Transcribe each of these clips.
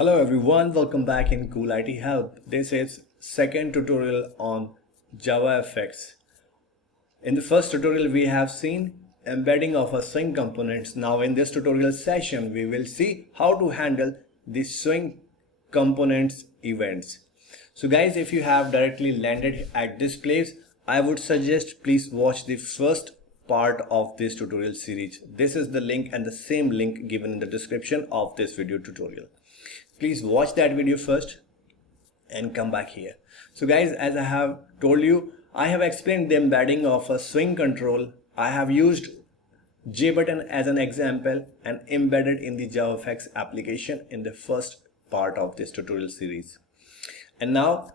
Hello everyone, welcome back in Cool IT Help. This is second tutorial on JavaFX. In the first tutorial we have seen embedding of a swing components. Now in this tutorial session we will see how to handle the swing components events. So guys, if you have directly landed at this place, I would suggest please watch the first part of this tutorial series. This is the link and the same link given in the description of this video tutorial. Please watch that video first and come back here. So guys, as I have told you, I have explained the embedding of a swing control. I have used JButton as an example and embedded in the JavaFX application in the first part of this tutorial series. And now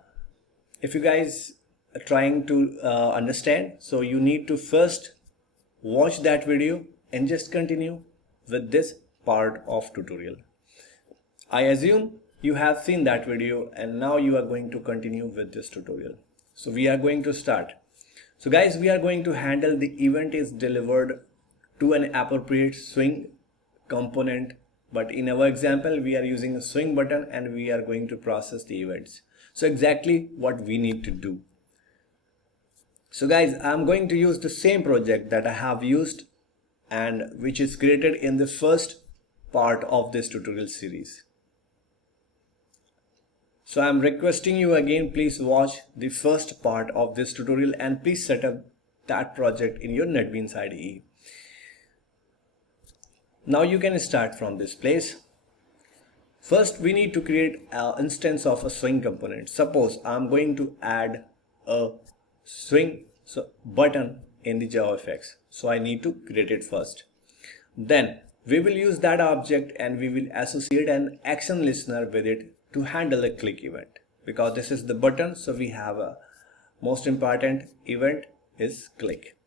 if you guys are trying to understand, so you need to first watch that video and just continue with this part of tutorial. I assume you have seen that video and now you are going to continue with this tutorial. So we are going to start. So guys, we are going to handle the event is delivered to an appropriate swing component, but in our example we are using a swing button and we are going to process the events. So exactly what we need to do. So guys, I'm going to use the same project that I have used and which is created in the first part of this tutorial series. So I'm requesting you again, please watch the first part of this tutorial and please set up that project in your NetBeans IDE. Now you can start from this place. First we need to create an instance of a swing component. Suppose I'm going to add a swing button in the JavaFX. So I need to create it first. Then we will use that object and we will associate an action listener with it to handle a click event, because this is the button, so we have a most important event is click.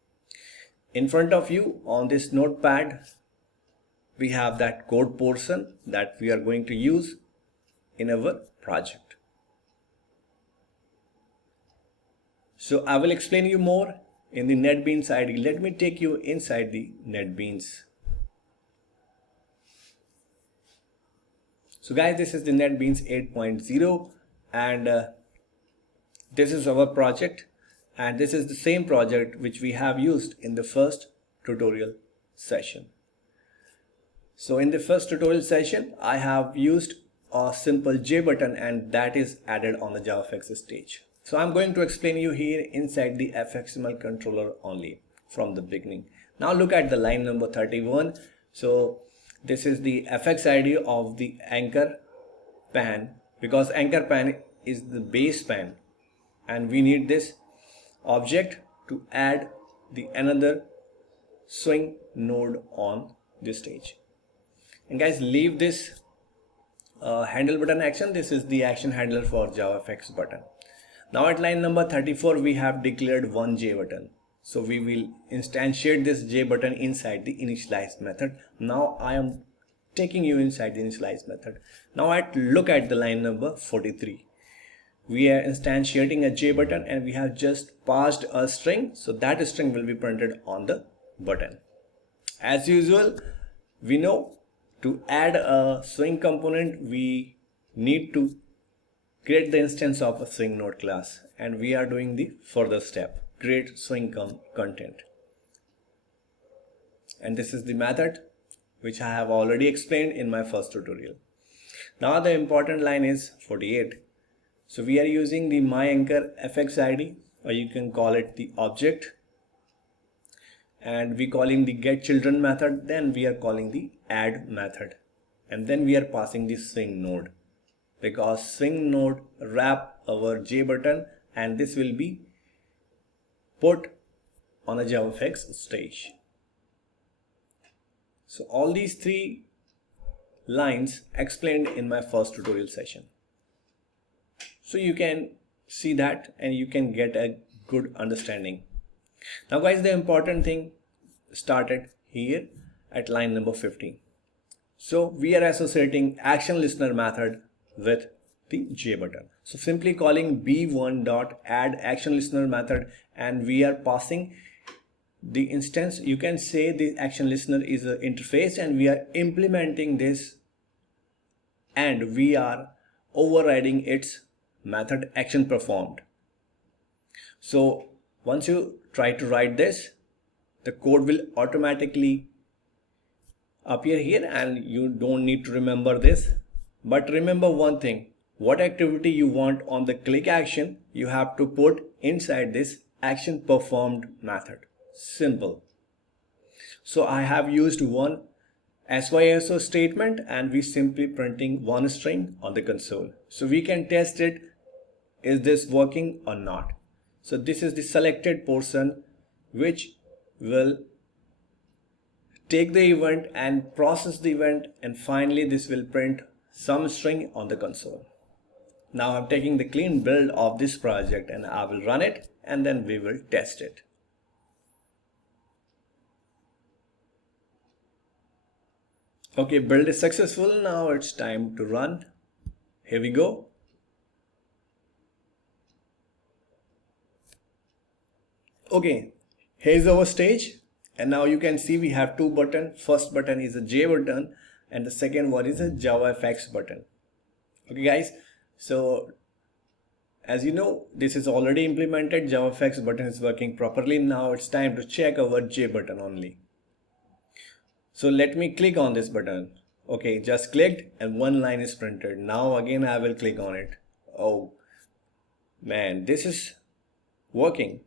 In front of you on this notepad we have that code portion that we are going to use in our project. So I will explain you more in the NetBeans IDE. Let me take you inside the NetBeans. So guys, this is the NetBeans 8.0 and this is our project, and this is the same project which we have used in the first tutorial session. So in the first tutorial session I have used a simple JButton and that is added on the JavaFX stage. So I'm going to explain you here inside the fxml controller only from the beginning. Now look at the line number 31. So this is the FX ID of the anchor pan, because anchor pan is the base pan and we need this object to add the another swing node on this stage. And guys, leave this handle button action. This is the action handler for JavaFX button. Now at line number 34 we have declared one JButton. So we will instantiate this JButton inside the initialize method. Now I am taking you inside the initialize method. Now look at the line number 43. We are instantiating a JButton and we have just passed a string. So that string will be printed on the button. As usual, we know to add a swing component we need to create the instance of a swing node class, and we are doing the further step. Create swing content, and this is the method which I have already explained in my first tutorial. Now the important line is 48. So we are using the myAnchor fx ID, or you can call it the object, and we calling the getChildren method. Then we are calling the add method, and then we are passing the swing node, because swing node wrap our JButton and this will be put on a JavaFX stage. So all these three lines explained in my first tutorial session. So you can see that and you can get a good understanding. Now guys, the important thing started here at line number 15. So we are associating action listener method with the JButton. So simply calling b1.addActionListener method and we are passing the instance. You can say the action listener is an interface and we are implementing this and we are overriding its method action performed. So once you try to write this, the code will automatically appear here and you don't need to remember this. But remember one thing, what activity you want on the click action, you have to put inside this action performed method. Simple. So I have used one SYSO statement and we simply printing one string on the console. So we can test it, is this working or not. So this is the selected portion which will take the event and process the event, and finally this will print some string on the console. Now I'm taking the clean build of this project and I will run it and then we will test it. Okay, build is successful. Now it's time to run. Here we go. Okay, here's our stage. And now you can see we have two buttons. First button is a J button and the second one is a javafx button. Okay guys, so as you know, this is already implemented. javafx button is working properly. Now it's time to check our J button only. So let me click on this button. Okay, just clicked and one line is printed. Now again I will click on it. Oh man, this is working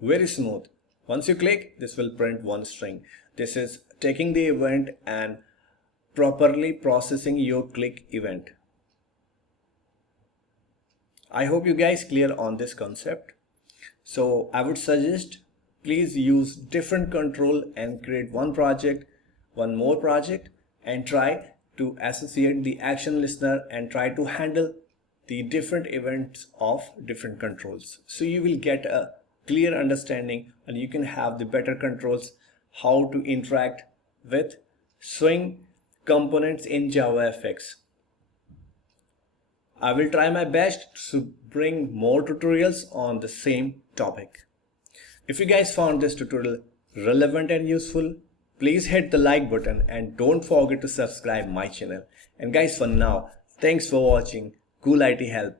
very smooth. Once you click, this will print one string. This is taking the event and properly processing your click event. I hope you guys clear on this concept. So I would suggest please use different control and create one more project and try to associate the action listener and try to handle the different events of different controls. So you will get a clear understanding and you can have the better controls how to interact with swing components in JavaFX. I will try my best to bring more tutorials on the same topic. If you guys found this tutorial relevant and useful, please hit the like button and don't forget to subscribe my channel. And guys, for now, thanks for watching Cool IT Help.